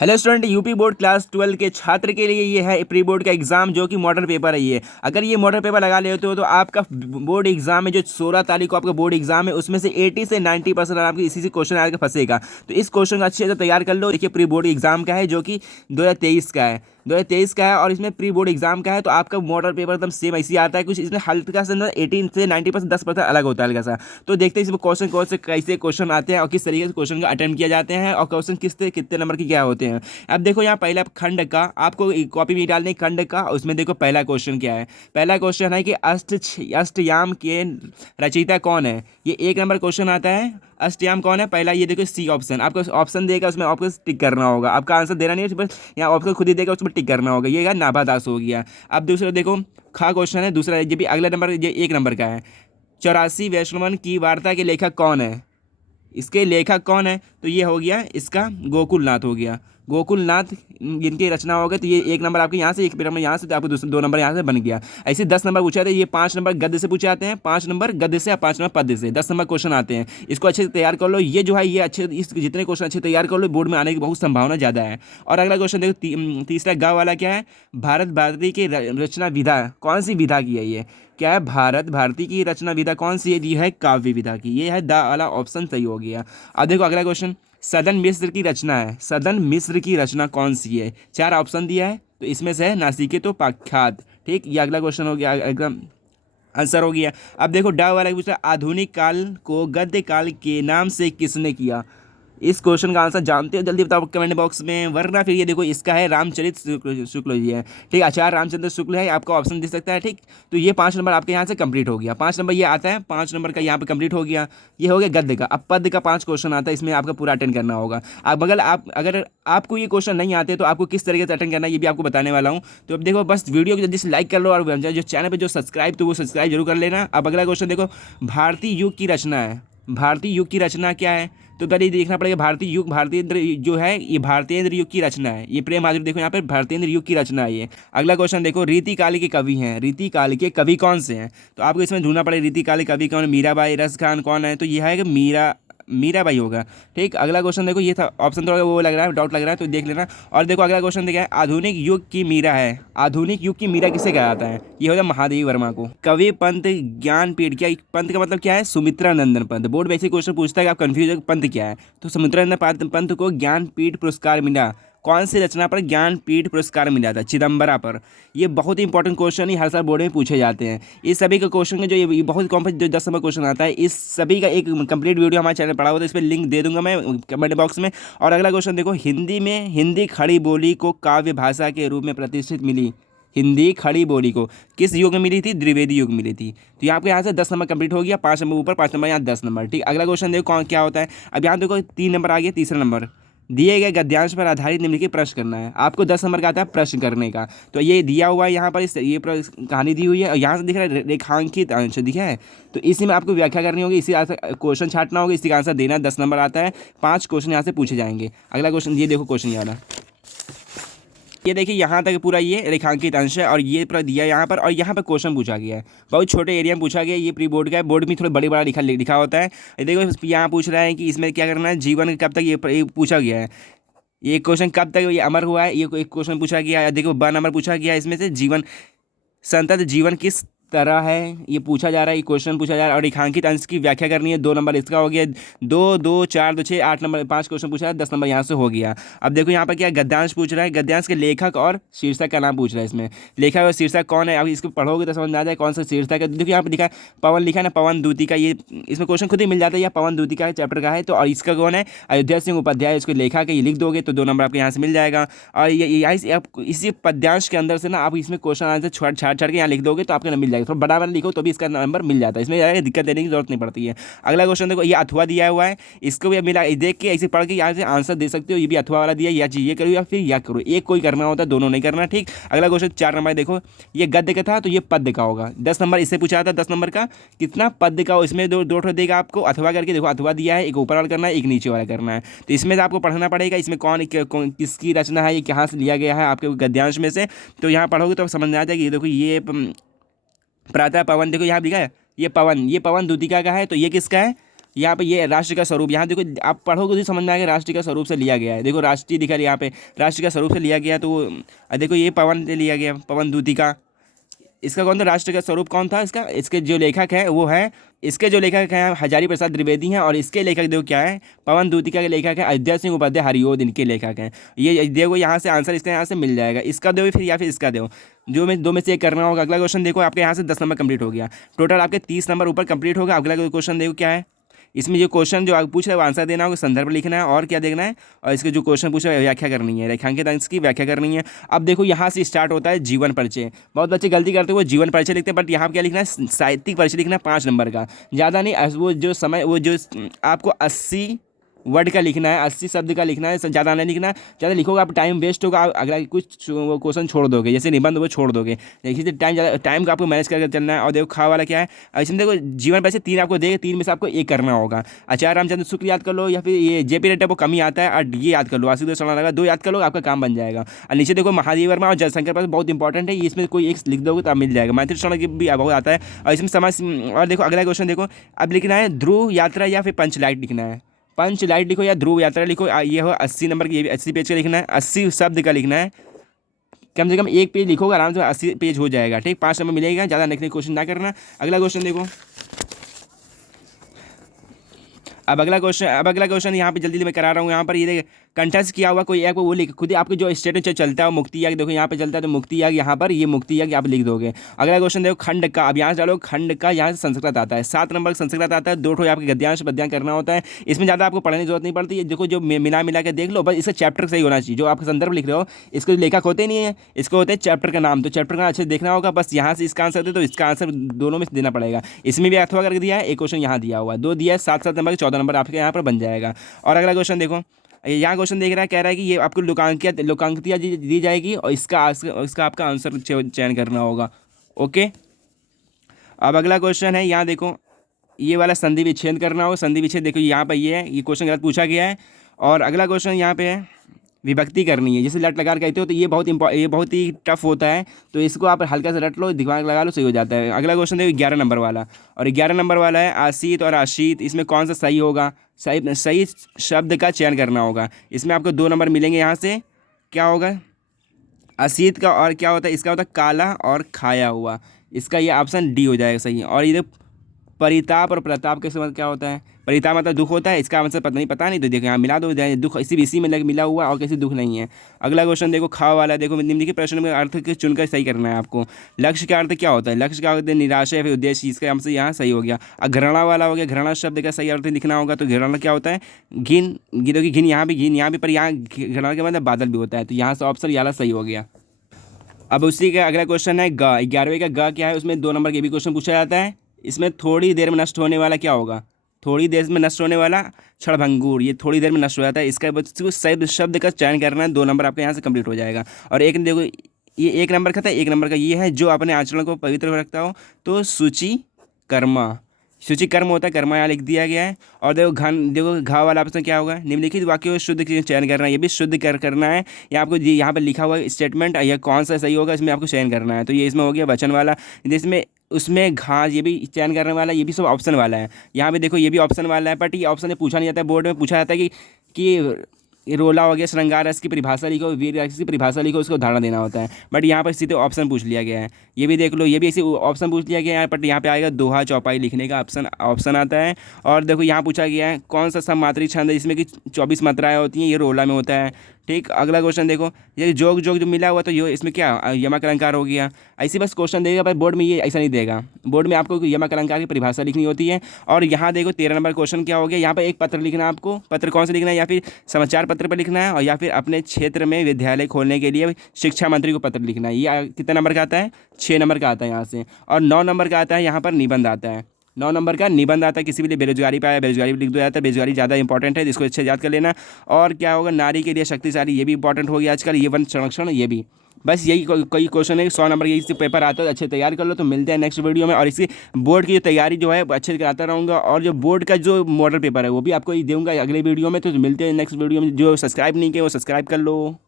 Hello student, UP board class 12 के छात्र के लिए ये है प्री बोर्ड का एग्जाम जो कि मॉडल पेपर है। ये अगर ये मॉडल पेपर लगा लेते हो तो आपका बोर्ड एग्जाम में जो 16 तारीख को आपका बोर्ड एग्जाम है उसमें से 80 से 90% आपके इसी से क्वेश्चन आकर फंसेगा। तो इस क्वेश्चन को अच्छे से तैयार कर लो। देखिए, प्री बोर्ड एग्जाम का है जो कि 2023 का है, 2023 का है और इसमें प्री बोर्ड एग्जाम का है। तो आपका मॉडल पेपर एकदम सेम ऐसे ही आता है, कुछ इसमें हल्का सा 18 से 90% 10% अलग होता है हल्का सा। तो देखते हैं इसमें क्वेश्चन कौन से कैसे क्वेश्चन आते हैं और किस तरीके से क्वेश्चन का अटेम्प्ट किया जाते हैं और क्वेश्चन कितने नंबर के क्या होते हैं। अब देखो यहाँ पहला खंड का आपको कॉपी में डालने खंड का, उसमें देखो पहला क्वेश्चन क्या है। पहला क्वेश्चन है कि अष्टयाम के रचयिता कौन है। ये 1 नंबर क्वेश्चन आता है। अष्टयाम कौन है पहला, ये देखो सी ऑप्शन, आपको ऑप्शन देगा उसमें आपको टिक करना होगा। आपका आंसर देना नहीं है, बस यहाँ ऑप्शन खुद ही देगा उसमें टिक करना होगा। ये नाभा दास हो गया। अब दूसरा देखो खा क्वेश्चन है दूसरा, ये भी अगला नंबर, ये 1 नंबर का है। 84 वैष्णवन की वार्ता के लेखक कौन है। इसके लेखक कौन है, तो ये हो गया इसका गोकुलनाथ हो गया। गोकुलनाथ इनकी रचना हो गई। तो ये 1 नंबर आपके यहाँ से, 1 नंबर यहाँ से, तो आपको दूसरा 2 नंबर यहाँ से बन गया। ऐसे 10 नंबर पूछा था। ये 5 नंबर गद्य से पूछे आते हैं, 5 नंबर गद्य से और 5 नंबर पद्य से। 10 नंबर क्वेश्चन आते हैं। इसको अच्छे से तैयार कर लो। ये जो है ये अच्छे, इस जितने क्वेश्चन अच्छे तैयार कर लो बोर्ड में आने की बहुत संभावना ज़्यादा है। और अगला क्वेश्चन देखो, तीसरा ग वाला क्या है। भारत भारती की रचना विधा कौन सी विधा की है। ये क्या है, भारत भारती की रचना विधा कौन सी है, ये है काव्य विधा की। ये है द वाला ऑप्शन सही हो गया। अब देखो अगला क्वेश्चन, सदन मिश्र की रचना है। सदन मिश्र की रचना कौन सी है। 4 ऑप्शन दिया है, तो इसमें से है नासिकेत तो पाख्यात। ठीक, ये अगला क्वेश्चन हो गया, एकदम आंसर हो गया। अब देखो ड वाला पूछा, आधुनिक काल को गद्य काल के नाम से किसने किया। इस क्वेश्चन का आंसर जानते हो जल्दी बताओ कमेंट बॉक्स में, वरना फिर ये देखो इसका है रामचरित शुक्ल जी है। ठीक, आचार्य रामचंद्र शुक्ल है, आपका ऑप्शन दे सकता है। ठीक, तो ये 5 नंबर आपके यहाँ से कंप्लीट हो गया। 5 नंबर ये आता है, 5 नंबर का यहाँ पे कंप्लीट हो गया। ये हो गया गद्य का। अब पद्य का 5 क्वेश्चन आता है, इसमें आपका पूरा अटेंड करना होगा। अब अगर आपको ये क्वेश्चन नहीं आते तो आपको किस तरीके से अटेंड करना है ये भी आपको बताने वाला हूँ। तो अब देखो बस वीडियो को जल्दी से लाइक कर लो और जो चैनल पर जो सब्सक्राइब तो वो सब्सक्राइब जरूर कर लेना। अब अगला क्वेश्चन देखो, भारतीय युग की रचना है। भारतीय युग की रचना क्या है, तो पहले ये देखना पड़ेगा भारतीय युग, भारतीय जो है ये भारतेंद्र युग की रचना है। ये प्रेम हाजिर देखो यहाँ पे भारतेंद्र युग की रचना है ये। अगला क्वेश्चन देखो, रीति काल के कवि हैं। रीति काल के कवि कौन से हैं, तो आपको इसमें ढूंढना पड़ेगा रीति काल के कवि कौन है। मीराबाई, रस खान कौन है, तो यह है कि मीराबाई होगा। ठीक, अगला क्वेश्चन देखो, ये था ऑप्शन थोड़ा वो लग रहा है, डाउट लग रहा है तो देख लेना। और देखो अगला क्वेश्चन देखा है, आधुनिक युग की मीरा है। आधुनिक युग की मीरा किसे कहा जाता है, ये होता है महादेवी वर्मा को। कवि पंत ज्ञानपीठ, क्या पंत का मतलब क्या है, सुमित्रानंदन पंत। बोर्ड में ऐसे क्वेश्चन पूछता है कि आप कंफ्यूज है पंत क्या है, तो सुमित्रानंदन पंत को ज्ञानपीठ पुरस्कार मिला। कौन सी रचना पर ज्ञानपीठ पुरस्कार मिला था, चिदम्बरा पर। ये बहुत ही इंपॉर्टेंट क्वेश्चन ही हर साल बोर्ड में पूछे जाते हैं। इस सभी के क्वेश्चन के जो ये बहुत कॉम्प्लेक्स जो 10 नंबर क्वेश्चन आता है, इस सभी का एक कंप्लीट वीडियो हमारे चैनल पड़ा हुआ है, तो इस पर लिंक दे दूंगा मैं कमेंट बॉक्स में। और अगला क्वेश्चन देखो, हिंदी खड़ी बोली को काव्य भाषा के रूप में प्रतिष्ठित मिली। हिंदी खड़ी बोली को किस युग में मिली थी, द्विवेदी युग मिली थी। तो यहाँ पे यहाँ से 10 नंबर कंप्लीट हो गया, 5 नंबर ऊपर, 5 नंबर यहाँ 10 नंबर। ठीक, अगला क्वेश्चन देखो कौन क्या होता है। अब यहाँ देखो 3 नंबर आ गया, तीसरा नंबर, दिए गए गद्यांश पर आधारित निम्नलिखित प्रश्न करना है। आपको 10 नंबर का आता है प्रश्न करने का। तो ये दिया हुआ है यहाँ पर, ये कहानी दी हुई है और यहाँ से दिख रहा है रेखांकित अंश दिखा है, तो इसी में आपको व्याख्या करनी होगी, इसी क्वेश्चन छाटना होगा, इसी का आंसर देना। 10 नंबर आता है, 5 क्वेश्चन यहाँ से पूछे जाएंगे। अगला क्वेश्चन ये देखो, क्वेश्चन यहाँ ये देखिए यहाँ तक पूरा ये रेखांकित अंश है और ये पूरा दिया यहाँ पर, और यहाँ पर क्वेश्चन पूछा गया है, बहुत छोटे एरिया में पूछा गया। ये प्री बोर्ड का है, बोर्ड में थोड़ा बड़ी बड़ा लिखा होता है। ये देखो यहाँ पूछ रहा है कि इसमें क्या करना है, जीवन कब तक, ये पूछा गया है। ये क्वेश्चन कब तक ये अमर हुआ है, ये एक क्वेश्चन पूछा गया है। देखो 2 नंबर पूछा गया है, इसमें से जीवन संतत जीवन किस तरह है, ये पूछा जा रहा है, ये क्वेश्चन पूछा जा रहा है। और रेखांकित अंश की व्याख्या करनी है, 2 नंबर इसका हो गया। 2 2 4 2 6 8 नंबर, 5 क्वेश्चन पूछा है, 10 नंबर यहाँ से हो गया। अब देखो यहाँ पर क्या गद्यांश पूछ रहा है, गद्यांश के लेखक और शीर्षक का नाम पूछ रहा है। इसमें लेखक और शीर्षक कौन है, अब इसको पढ़ोगे तो समझ में आ जाए कौन सा शीर्षक है। देखो यहाँ पर लिखा है पवन, लिखा है ना पवन दूती का, ये इसमें क्वेश्चन खुद ही मिल जाता है, या पवन दूती का चैप्टर का है। तो और इसका कौन है, अयोध्या सिंह उपाध्याय, इसको लेखा के ये लिख दोगे तो 2 नंबर आपके यहाँ से मिल जाएगा। और ये इसी पद्यांश के अंदर से ना आप इसमें क्वेश्चन आंसर छाट के यहाँ लिख दोगे तो आपका मिल जाएगा। थोड़ा बड़ा बड़ा लिखो तो भी इसका नंबर मिल जाता है, इसमें ज़्यादा दिक्कत देने की जरूरत नहीं पड़ती है। अगला क्वेश्चन देखो, ये अथवा दिया हुआ है, इसको भी मिला देख के ऐसे पढ़ के यहाँ से आंसर दे सकते हो। ये भी अथवा वाला दिया, या ये करो या फिर या करो, एक कोई करना होता है, दोनों नहीं करना। ठीक, अगला क्वेश्चन 4 नंबर देखो, ये गद्य का था तो ये पद्य का होगा। 10 नंबर इससे पूछा था, 10 नंबर का कितना पद्य का हो, इसमें दो ठो देगा आपको अथवा करके। देखो अथवा दिया है, एक ऊपर वाला करना है, एक नीचे वाला करना है। तो इसमें से आपको पढ़ना पड़ेगा इसमें कौन किसकी रचना है, ये कहाँ से लिया गया है आपके गद्यांश में से। तो यहाँ पढ़ोगे तो समझ में आ जाएगी। ये देखो ये प्रातः पवन, देखो यहाँ लिखा है ये पवन दूतिका का है, तो ये किसका है, यहाँ पे ये राष्ट्र का स्वरूप, यहाँ देखो आप पढ़ोगे तो समझ में आएगा राष्ट्र का स्वरूप से लिया गया है। देखो राष्ट्रीय दिखा यहाँ पे राष्ट्र का स्वरूप से लिया गया, तो देखो ये पवन से लिया गया, पवन दूतिका। इसका कौन था राष्ट्र का स्वरूप, कौन था इसका, इसके जो लेखक है वो है, इसके जो लेखक हैं हजारी प्रसाद द्विवेदी हैं, और इसके लेखक देखो क्या है, पवन दूतिका के लेखक है अयोध्या सिंह उपाध्याय हरिओद, इनके लेखक हैं। ये देखो यहाँ से आंसर इसका यहाँ से मिल जाएगा, इसका दो फिर या फिर इसका दो, जो में दो में से एक करना होगा। अगला क्वेश्चन देखो आपके यहाँ से 10 नंबर कंप्लीट हो गया, टोटल आपके 30 नंबर ऊपर कंप्लीट होगा। अगला क्वेश्चन देखो क्या है, इसमें जो क्वेश्चन जो आप पूछ रहे हो आंसर देना होगा, संदर्भ लिखना है और क्या देखना है, और इसके जो क्वेश्चन पूछ रहे हैं व्याख्या करनी है, रेखांकित अंश की व्याख्या करनी है। अब देखो यहाँ से स्टार्ट होता है जीवन परिचय। बहुत बच्चे गलती करते हैं, वो जीवन परिचय लिखते हैं, बट यहाँ पर क्या लिखना है, साहित्यिक परिचय लिखना है 5 नंबर का, ज़्यादा नहीं। वो जो समय वो जो आपको 80 वर्ड का लिखना है, 80 शब्द का लिखना है, ज़्यादा नहीं लिखना। ज़्यादा लिखोगे आप टाइम वेस्ट होगा, अगला कुछ वो क्वेश्चन छोड़ दोगे, जैसे निबंध वो छोड़ दोगे। देखिए टाइम का आपको मैनेज करके चलना है। और देखो खा वाला क्या है, इसमें देखो जीवन पैसे 3 आपको देगा, 3 में से आपको एक करना होगा। आचार्य रामचंद्र शुक्ल याद कर लो, या फिर ये जेपी रेड्डी वो कम ही आता है, और ये याद कर लो, आशीष सोना लगा 2 याद कर लो, आपका काम बन जाएगा। और नीचे देखो महादेव वर्मा और जयशंकर पास बहुत इंपॉर्टेंट है, इसमें कोई एक लिख दोगे तो आप मिल जाएगा। मैथिली सोना भी बहुत आता है, और इसमें समाज। और देखो अगला क्वेश्चन देखो, अब लिखना है ध्रुव यात्रा या फिर पंचलाइट लिखना है, पंच लाइट लिखो या ध्रुव यात्रा लिखो। ये हो 80 नंबर की, ये भी 80 पेज का लिखना है, 80 शब्द का लिखना है। कम से कम एक पेज लिखोगे आराम से 80 पेज हो जाएगा, ठीक। 5 नंबर मिलेगा, ज़्यादा लिखने की कोशिश ना करना। अगला क्वेश्चन देखो, अब अगला क्वेश्चन यहाँ पे जल्दी मैं करा रहा हूँ। यहाँ पर ये देख कंठस्थ किया हुआ कोई एक वो लिख, खुद ही आपको जो स्टेट में चलता है मुक्ति याग, देखो यहाँ पे चलता है तो मुक्ति याग, यहाँ पर ये मुक्ति याग आप लिख दोगे। अगला क्वेश्चन देखो खंड का, अब यहाँ से डालो खंड का, यहाँ से संस्कृत आता है, 7 नंबर संस्कृत आता है, 2 ठो आपके गद्यांश पद्यांश करना होता है। इसमें ज़्यादा आपको पढ़ने की जरूरत नहीं पड़ती है, देखो जो मिला के देख लो, बस इसका चैप्टर सही होना चाहिए। जो आपका संदर्भ लिख रहे हो इसके लेखक होते नहीं है, इसको होते हैं चैप्टर का नाम, तो चैप्टर का अच्छे देखना होगा। बस यहाँ से इसका आंसर दे तो इसका आंसर दोनों में से देना पड़ेगा। इसमें भी अथवा करके दिया है, एक क्वेश्चन यहाँ दिया हुआ है, 2 दिया है, 7 नंबर 14 नंबर आपके यहाँ पर बन जाएगा। और अगला क्वेश्चन देखो, यहाँ क्वेश्चन देख रहा है, कह रहा है कि ये आपको लोकांकित दी जाएगी, और इसका आपका आंसर चयन करना होगा। ओके, अब अगला क्वेश्चन है, यहाँ देखो ये वाला संधि विच्छेद करना होगा। संधि विच्छेद देखो यहाँ पर ये है, ये क्वेश्चन गलत पूछा गया है। और अगला क्वेश्चन यहाँ पे है विभक्ति करनी है, जैसे लट लगा कहते हो, तो ये बहुत ही टफ होता है, तो इसको आप हल्का से रट लो, दिमाग लगा लो, सही हो जाता है। अगला क्वेश्चन देखो 11 नंबर वाला, और 11 नंबर वाला है आशीत और आशीत, इसमें कौन सा सही होगा, सही शब्द का चयन करना होगा। इसमें आपको 2 नंबर मिलेंगे। यहाँ से क्या होगा, असीत का और क्या होता है, इसका होता है काला और खाया हुआ, इसका ये ऑप्शन डी हो जाएगा सही। और ये परिताप और प्रताप के समय क्या होता है, परिताप मतलब दुख होता है, इसका आंसर पता नहीं, तो देखो यहाँ मिला दो, दुख इसी में मिला हुआ और किसी दुख नहीं है। अगला क्वेश्चन देखो खा वाला, देखो निम्नलिखित प्रश्न में अर्थ के चुनकर सही करना है आपको। लक्ष्य का अर्थ क्या होता है, लक्ष्य का अर्थ निराशा या फिर उद्देश्य, इसका आंसर यहाँ सही हो गया। घृणा वाला हो गया, घृणा शब्द का सही अर्थ लिखना होगा, तो घृणा क्या होता है, घिन, गिनों की घिन, यहाँ भी पर यहाँ घृणा के मतलब बादल भी होता है, तो यहाँ से ऑप्शन याला सही हो गया। अब उसी का अगला क्वेश्चन है ग, 11वें का ग क्या है, उसमें 2 नंबर के भी क्वेश्चन पूछा जाता है। इसमें थोड़ी देर में नष्ट होने वाला क्या होगा, थोड़ी देर में नष्ट होने वाला क्षणभंगुर, ये थोड़ी देर में नष्ट हो जाता है, इसका सही शब्द का चयन करना है। 2 नंबर आपके यहाँ से कंप्लीट हो जाएगा। और एक देखो ये 1 नंबर का था, 1 नंबर का ये है जो अपने आचरण को पवित्र रखता हो, तो सूचि कर्मा, सूचि कर्म होता है, कर्मा यहाँ लिख दिया गया है। और देखो घा वाला ऑप्शन क्या होगा, निम्नलिखित वाक्यों शुद्ध चयन करना है, ये भी शुद्ध करना है। या आपको यहाँ पर लिखा हुआ है स्टेटमेंट, यह कौन सा सही होगा, इसमें आपको चयन करना है। तो ये इसमें हो गया वचन वाला, जिसमें उसमें घास ये भी चयन करने वाला, ये भी सब ऑप्शन वाला है। यहाँ पे देखो ये भी ऑप्शन वाला है, बट ये ऑप्शन पूछा नहीं जाता है, बोर्ड में पूछा जाता है कि रोला हो गया, श्रृंगार रस की परिभाषा लिखो, वीर रस की परिभाषा लिखो, उसको उदाहरण देना होता है। बट यहाँ पर सीधे ऑप्शन पूछ लिया गया है, ये भी देख लो, ये भी ऐसे ऑप्शन पूछ लिया गया है। बट यहाँ पे आएगा दोहा चौपाई लिखने का ऑप्शन आता है। और देखो यहाँ पूछा गया है कौन सा सममात्री छंद है जिसमें कि 24 मात्राएं होती हैं, ये रोला में होता है, ठीक। अगला क्वेश्चन देखो, ये जोग जो मिला हुआ, तो ये इसमें क्या यमक अलंकार हो गया। ऐसे बस क्वेश्चन देगा, पर बोर्ड में ये ऐसा नहीं देगा, बोर्ड में आपको यमक अलंकार की परिभाषा लिखनी होती है। और यहाँ देखो 13 नंबर क्वेश्चन क्या हो गया, यहाँ पर एक पत्र लिखना है आपको, पत्र कौन सा लिखना है, या फिर समाचार पत्र पर लिखना है, और या फिर अपने क्षेत्र में विद्यालय खोलने के लिए शिक्षा मंत्री को पत्र लिखना है। ये कितने नंबर का आता है, 6 नंबर का आता है यहाँ से। और 9 नंबर का आता है, यहाँ पर निबंध आता है, 9 नंबर का निबंध आता है, किसी भी लिए बेरोजगारी पे आया, बेरोजगारी लिख दो जाता है, बेरोजगारी ज़्यादा इंपॉर्टेंट है, जिसको अच्छे याद कर लेना। और क्या होगा, नारी के लिए शक्तिशाली, ये भी इंपॉर्टेंट हो गया आजकल, ये वन संरक्षण, ये भी। बस यही कई क्वेश्चन है, 100 नंबर यही पेपर आता है, अच्छे तैयार कर लो। तो मिलते हैं नेक्स्ट वीडियो में, और इसकी बोर्ड की तैयारी जो है अच्छे से कराता रहूँगा, और जो बोर्ड का जो मॉडल पेपर है वो भी आपको ही दूंगा अगले वीडियो में। तो मिलते हैं नेक्स्ट वीडियो में, जो सब्सक्राइब नहीं किया वो सब्सक्राइब कर लो।